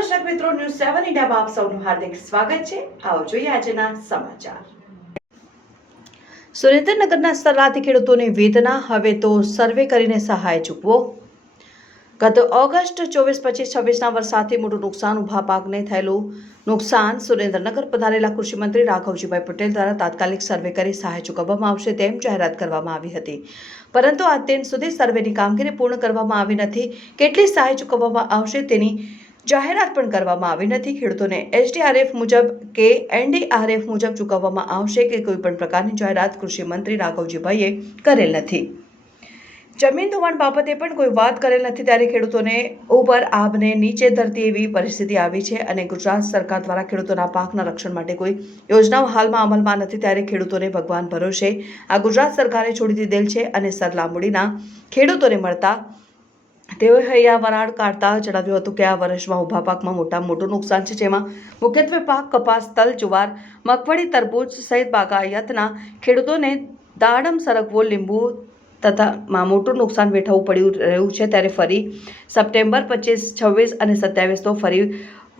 દર્શક મિત્રો ન્યૂઝ સેવન ઇન્ડિયામાં આપ સૌનું હાર્દિક સ્વાગત છે. આવો જોઈએ આજના સમાચાર. સુરેન્દ્રનગરના સલાહથી ખેડૂતોની વેદના, હવે તો સર્વે કરીને સહાય ચૂકવો. ગત ઓગસ્ટ ચોવીસ પચીસ છવ્વીસના વરસાદથી મોટું નુકસાન ઊભા પાકને થયેલું નુકસાન સુરેન્દ્રનગર પધારેલા કૃષિમંત્રી રાઘવજીભાઈ પટેલ દ્વારા તાત્કાલિક સર્વે કરી સહાય ચૂકવવામાં આવશે તેમ જાહેરાત કરવામાં આવી હતી. પરંતુ દિન સુધી સર્વેની કામગીરી પૂર્ણ કરવામાં આવી નથી. કેટલી સહાય ચૂકવવામાં આવશે તેની જાહેરાત પણ કરવામાં આવી નથી. ખેડૂતોને એસડીઆરએફ મુજબ કે એનડીઆરએફ મુજબ ચૂકવવામાં આવશે કે કોઈ પણ પ્રકારની જાહેરાત કૃષિ મંત્રી રાઘવજીભાઈએ કરેલ નથી. જમીન ધોવાણ બાબતે પણ કોઈ વાત કરેલ નથી ત્યારે ખેડૂતોને ઉપર આબને નીચે ધરતી એવી પરિસ્થિતિ આવી છે અને ગુજરાત સરકાર દ્વારા ખેડૂતોના પાકના રક્ષણ માટે કોઈ યોજનાઓ હાલમાં અમલમાં નથી ત્યારે ખેડૂતોને ભગવાન ભરોસે આ ગુજરાત સરકારે છોડી દીધેલ છે અને સરલામુડીના ખેડૂતોને મળતા તેઓએ હૈયા વરાળ કાઢતા જણાવ્યું હતું કે આ વર્ષમાં ઊભા પાકમાં મોટા મોટું નુકસાન છે, જેમાં મુખ્યત્વે પાક, કપાસ, તલ, જુવાર, મગફળી, તરબૂચ સહિત બાગાયતના ખેડૂતોને દાડમ સરગવો લીંબુ તથા માં મોટું નુકસાન વેઠવવું પડ્યું રહ્યું છે. ત્યારે ફરી સપ્ટેમ્બર પચીસ, છવ્વીસ અને સત્યાવીસ તો ફરી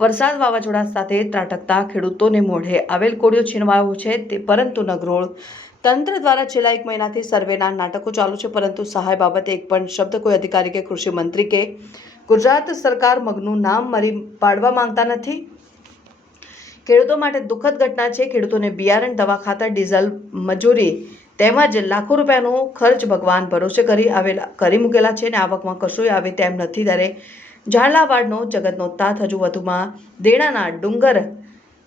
વરસાદ વાવાઝોડા સાથે ત્રાટકતા ખેડૂતોને મોઢે આવેલ કોળિયો છીનવાયો છે. તે પરંતુ નગરોળ તંત્ર દ્વારા છેલ્લા એક મહિનાથી સર્વેના નાટકો ચાલુ છે, પરંતુ સહાય બાબતે એક પણ શબ્દ કોઈ અધિકારી કે કૃષિ મંત્રી કે ગુજરાત સરકાર મગનું નામ મરી પાડવા માંગતા નથી. ખેડૂતો માટે દુઃખદ ઘટના છે, ખેડૂતોને બિયારણ, દવા ખાતર, ડીઝલ, મજૂરી તેમજ લાખો રૂપિયાનો ખર્ચ ભગવાન ભરોસે કરી આવેલા, કરી મૂકેલા છે અને આવકમાં કશું આવે તેમ નથી. ત્યારે ઝાડલાવાડનો જગતનો તાત હજુ વધુમાં દેણાના ડુંગર,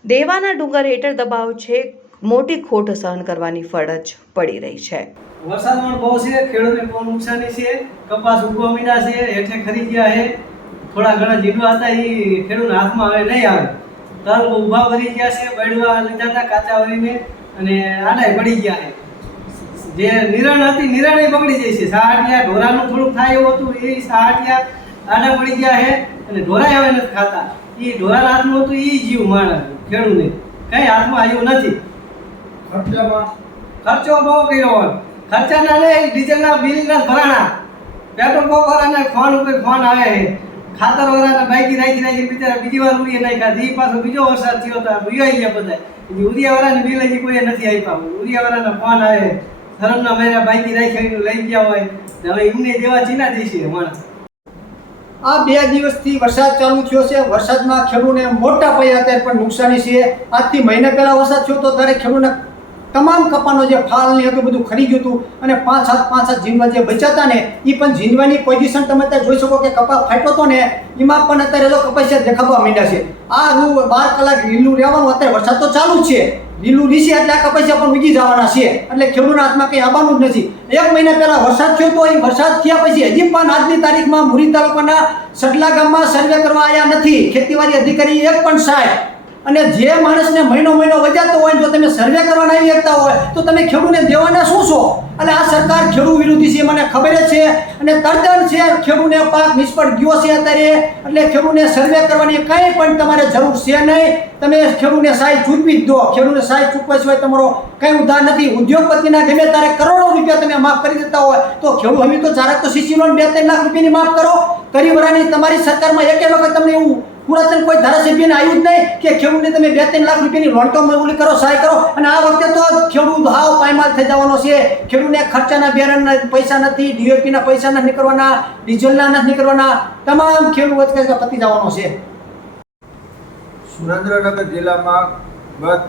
દેવાના ડુંગર હેઠળ દબાવ છે. મોટી ખોટ સહન કરવાની ફરજ પડી રહી છે. વરસાદ પણ બહુ છે, ખેડૂતને બહુ નુકસાની છે, કપાસ ઉગવા મીંડા છે, હેઠે ખરી ગયા છે. થોડા ઘણા જીવ હતા એ ખેડૂત હાથમાં હવે નહીં આવે. તલ ઊભા વળી ગયા છે બળવા લીધા હતા કાચા વળીને અને આડાય પડી ગયા છે. જે નિરણ હતી, નિરણે બગડી જાય છે. સાહાટિયા ઢોરાનું થોડુંક થાય એવું હતું એ સાહાટિયા આડા પડી ગયા છે અને ઢોરાય હવે નથી ખાતા. એ ઢોરાના હાથમાં હતું એ જીવ માણસ ખેડૂને કઈ હાથમાં આવ્યું નથી. ખર્ચામાં ખર્ચો બહુ કર્યો હોય. ખર્ચાના નહીં, ડીઝલના બિલના ભરાણા પેટ્રોલ પંપ વાળાને ફોન ઉપર ફોન આવે છે. ખાતર વાળાને બાઈકી રાખી રાખી બિચારા બીજી વાર ઉડીએ નાખ્યા. એ પાછો બીજો વરસાદ થયો તો ભૂયાઈ ગયા બધા હજી ઉડિયા વાળાને બિલ હજી કોઈ નથી આપ્યા. ઉડિયા વાળાના ફોન આવે ધરમના મહિના બાઈકી રાખી લઈ ગયા હોય. હવે એમને દેવા ચીના દેશે માણસ આ બે દિવસથી વરસાદ ચાલુ થયો છે. વરસાદમાં ખેડૂને મોટા પાયે અત્યારે પણ નુકસાની છે. આજથી મહિના પહેલા વરસાદ થયો તો ત્યારે ખેડૂને તમામ કપાનો જે ફાલ ને હતું, બધું ખરી ગયું હતું અને પાંચ સાત પાંચ સાત ઝીંડવા જે બચાતા ને એ પણ ઝીંડવાની પોઝિશન તમે અત્યારે જોઈ શકો કે કપા ફાટ્યો હતો ને, એમાં પણ અત્યારે તો કપાસિયા દેખાવા માંડ્યા છે. આ રૂ બાર કલાક લીલું રહેવાનું, અત્યારે વરસાદ તો ચાલુ જ છે. લીલું નીચે એટલે આ કપાસિયા પણ ઉગી જવાના છે. એટલે ખેડૂતના હાથમાં કંઈ આવવાનું જ નથી. એક મહિના પહેલા વરસાદ થયો તો એ વરસાદ થયા પછી હજી પણ આજની તારીખમાં મુરી તાલુકાના સડલા ગામમાં સર્વે કરવા આવ્યા નથી. ખેતીવાડી અધિકારી એક પણ સાહેબ અને જે માણસને મહિનો મહિનો વજાતો હોય તો તમે સર્વે કરવાના આવી શકતા હોય, તો તમે ખેડૂતને દેવાના શું છો? અને આ સરકાર ખેડૂત વિરોધી છે મને ખબર છે. અને તદ્દન છે ખેડૂતને પાક નિષ્ફળ ગયો છે અત્યારે. એટલે ખેડૂતને સર્વે કરવાની કંઈ પણ તમારે જરૂર છે નહીં. તમે ખેડૂતને સહાય ચૂકવી જ દો. ખેડૂતને સહાય ચૂકવા સિવાય તમારો કંઈ ઉધાર નથી. ઉદ્યોગપતિના ગમે તારે કરોડો રૂપિયા તમે માફ કરી દેતા હોય, તો ખેડૂત અમે તો જરાક તો સીસી લોન બે ત્રણ લાખ રૂપિયાની માફ કરો. ગરીબરાની તમારી સરકારમાં એક વખત તમને એવું પુરાતન કોઈ ધારાસભ્યને આવ્યું જ નહીં કે ખેડૂતને તમે બે ત્રણ લાખ રૂપિયાની લોન તો ઓલી કરો, સહાય કરો. અને આ વખતે તો ખેડૂત હાવ પાયમાલ થઈ જવાનો છે. ખેડૂતને ખર્ચાના બિયારણના પૈસા નથી ડીઓપીના પૈસા નથી નીકળવાના, ડીઝલના નથી નીકળવાના. તમામ ખેડૂત વચ્ચે પતી જવાનો છે. સુરેન્દ્રનગર જિલ્લામાં ગત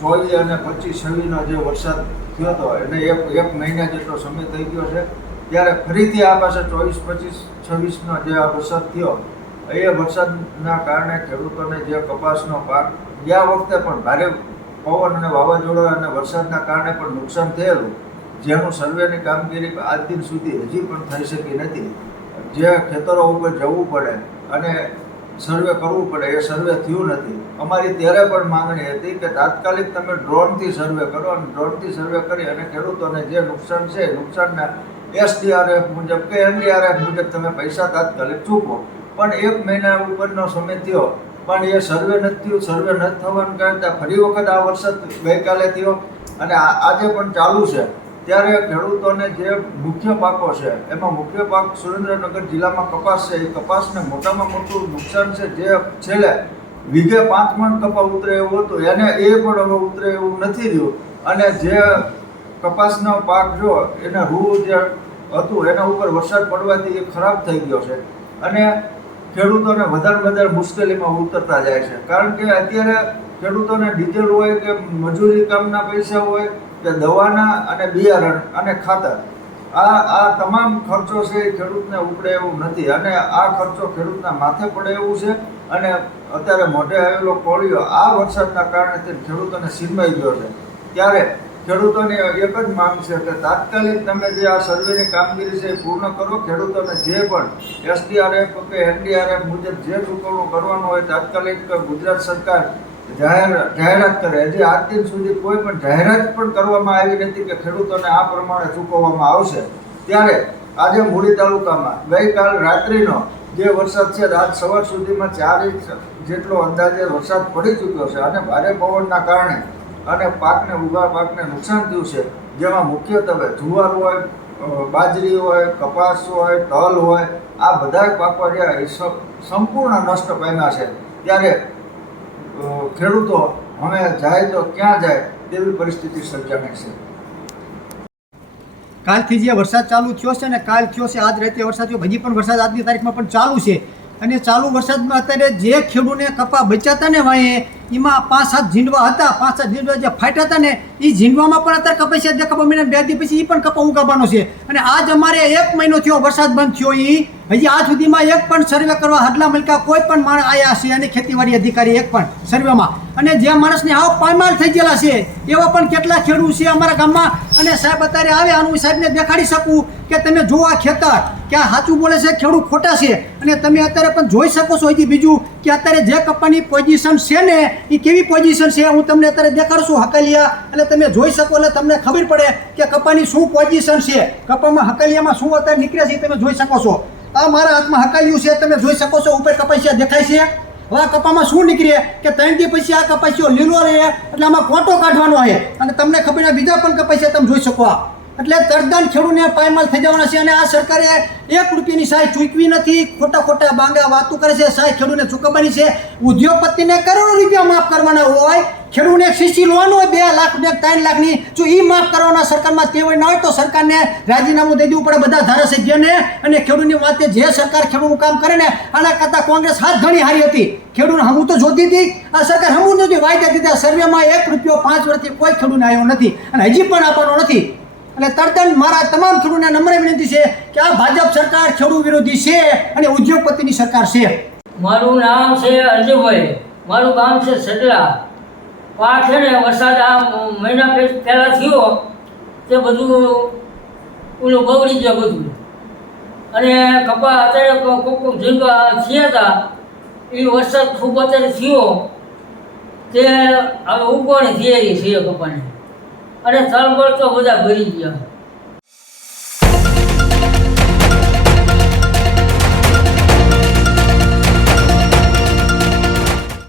ચોવીસ અને પચીસ છવ્વીસનો જે વરસાદ થયો હતો એને એક એક મહિના જેટલો સમય થઈ ગયો છે, ત્યારે ફરીથી આ પાસે ચોવીસ, પચીસ, છવ્વીસનો જે આ વરસાદ થયો એ વરસાદના કારણે ખેડૂતોને જે કપાસનો પાક ગયા વખતે પણ ભારે પવન અને વાવાઝોડા અને વરસાદના કારણે પણ નુકસાન થયેલું, જેનું સર્વેની કામગીરી આજ દિન સુધી હજી પણ થઈ શકી નથી. જે ખેતરો ઉપર જવું પડે અને સર્વે કરવું પડે, એ સર્વે થયું નથી. અમારી ત્યારે પણ માંગણી હતી કે તાત્કાલિક તમે ડ્રોનથી સર્વે કરો અને ડ્રોનથી સર્વે કરી અને ખેડૂતોને જે નુકસાન છે નુકસાનના એસડીઆરએફ મુજબ કે એનડીઆરએફ મુજબ તમે પૈસા તાત્કાલિક ચૂકવો. પણ એક મહિના ઉપરનો સમય થયો. પણ એ સર્વે નથી થયું. સર્વે નથી થવાનું કારણે ફરી વખત આ વરસાદ ગઈકાલે થયો અને આજે પણ ચાલુ છે. ત્યારે ખેડૂતોને જે મુખ્ય પાકો છે, એમાં મુખ્ય પાક સુરેન્દ્રનગર જિલ્લામાં કપાસ છે. એ કપાસને મોટામાં મોટું નુકસાન છે. જે છેલ્લે વીઘે પાંચ મણ કપા ઉતરે એવું હતું. એને એ પણ હવે ઉતરે એવું નથી રહ્યું. અને જે કપાસનો પાક જો એને રૂ જે હતું, એના ઉપર વરસાદ પડવાથી એ ખરાબ થઈ ગયો છે. અને ખેડૂતોને વધારે વધારે મુશ્કેલીમાં ઉતરતા જાય છે. કારણ કે અત્યારે ખેડૂતોને ડીઝલ હોય કે મજૂરી કામના પૈસા હોય કે દવાના અને બિયારણ અને ખાતર, આ આ તમામ ખર્ચો છે એ ખેડૂતને ઉપડે એવું નથી. અને આ ખર્ચો ખેડૂતના માથે પડે એવું છે અને અત્યારે મોઢે આવેલો કોળિયો આ વરસાદના કારણે તે ખેડૂતોને સીનવાઈ ગયો છે. ત્યારે ખેડૂતોની એક જ માંગ છે કે તાત્કાલિક તમે જે આ સર્વેની કામગીરી છે એ પૂર્ણ કરો. ખેડૂતોને જે પણ એસડીઆરએફ કે એનડીઆરએફ મુજબ જે ચૂકવણું કરવાનું હોય તાત્કાલિક ગુજરાત સરકાર જાહેર, જાહેરાત કરે. હજી આજ દિન સુધી કોઈ પણ જાહેરાત પણ કરવામાં આવી નથી કે ખેડૂતોને આ પ્રમાણે ચૂકવવામાં આવશે. ત્યારે આજે મૂળી તાલુકામાં ગઈકાલ રાત્રિનો જે વરસાદ છે આજ સવાર સુધીમાં ચાર ઇંચ જેટલો અંદાજે વરસાદ પડી ચૂક્યો છે અને ભારે પવનના કારણે અને પાકને ઊભા પાકને નુકસાન થયું છે. જેમાં મુખ્યત્વે જુવાર હોય બાજરી હોય, કપાસ હોય, તલ હોય, આ બધા પાકો જે સંપૂર્ણ નષ્ટ પામ્યા છે. ત્યારે ખેડૂતો હવે જાય તો ક્યાં જાય તેવી પરિસ્થિતિ સર્જાણી છે. કાલથી જે વરસાદ ચાલુ થયો છે ને કાલ થયો છે, આજ રાતે વરસાદ થયો, હજી પણ વરસાદ આજની તારીખમાં પણ ચાલુ છે. અને ચાલુ વરસાદમાં અત્યારે જે ખેડૂને કપા બચ્યા હતા ને વાંહે એમાં પાંચ સાત ઝીંડવા હતા, પાંચ સાત ઝીંડવા જે ફાટ્યા હતા ને એ ઝીંડવામાં પણ અત્યારે કપાઈ છે. કપા મહિના બે દી પછી એ પણ કપા ઉગાવવાનો છે. અને આજ અમારે એક મહિનો થયો, વરસાદ બંધ થયો એ હજી આ સુધીમાં એક પણ સર્વે કરવા હડલા મલકા કોઈ પણ માણસ આવ્યા છે અને ખેતીવાડી અધિકારી એક પણ સર્વેમાં અને જે માણસને આવ પાયમાલ થઈ ગયેલા છે, એવા પણ કેટલા ખેડૂત છે અમારા ગામમાં. અને સાહેબ અત્યારે આવે, આનું સાહેબને દેખાડી શકું કે તમે જો આ ખેતર, કે આ સાચું બોલે છે, ખેડૂત ખોટા છે. અને તમે અત્યારે પણ જોઈ શકો છો હજી બીજું કે અત્યારે જે કપાની પોઝિશન છે ને એ કેવી પોઝિશન છે, હું તમને અત્યારે દેખાડશું હકલિયા. એટલે તમે જોઈ શકો, એટલે તમને ખબર પડે કે કપાની શું પોઝિશન છે. કપામાં, હકલિયામાં શું અત્યારે નીકળે છે તમે જોઈ શકો છો. આ મારા હાથમાં હકાલ્યું છે, તમે જોઈ શકો છો, ઉપર કપાસિયા દેખાય છે. હવે કપામાં શું નીકળીએ કે ત્રણ દી પછી આ કપાસિયો લીલો રહે, એટલે આમાં કોટો કાઢવાનો છે. અને તમને ખબર બીજા પણ કપાસિયા તમે જોઈ શકો એટલે તરદન ખેડૂને પાયમાલ થઈ જવાના છે અને આ સરકારે એક રૂપિયાની સહાય ચૂકવી નથી, ખોટા ખોટા બાંગા વાતો કરે છે સહાય ખેડૂને ચૂકવવાની છે. ઉદ્યોગપતિને કરોડો રૂપિયા માફ કરવાના હોય એક સીસી લોન બે લાખ ને ત્રણ લાખની જો એ માફ કરવાના સરકારમાં તેવડ ના હોય તો સરકારને રાજીનામું દઈ દેવું પડે બધા ધારાસભ્યને. અને ખેડૂતની વાતે જે સરકાર ખેડૂતનું કામ કરે ને, આના કરતાં કોંગ્રેસ હાથ ઘણી હારી હતી. ખેડૂત હમું તો જોતી હતી. આ સરકાર હમું નથી વાયદા દીધા. સર્વેમાં એક રૂપિયો પાંચ વર્ષથી કોઈ ખેડૂતને આવ્યો નથી. અને હજી પણ આપવાનો નથી. અને તરત મારા તમામ ખેડૂતને નમ્ર વિનંતી છે કે આ ભાજપ સરકાર ખેડૂત વિરોધી છે અને ઉદ્યોગપતિની સરકાર છે. મારું નામ છે અર્જુભાઈ મારું ગામ છે સડલા આ છે ને વરસાદ આ મહિના પહેલાં થયો, તે બધું ઓલું બગડી ગયું બધું. અને કપા અત્યારે કોક કોક ઝીંગા થયા હતા એ વરસાદ ખૂબ અત્યારે થયો, તે હવે ઉગવાની તૈયારી છે કપાને. અને તલબળ તો બધા ભરી ગયા.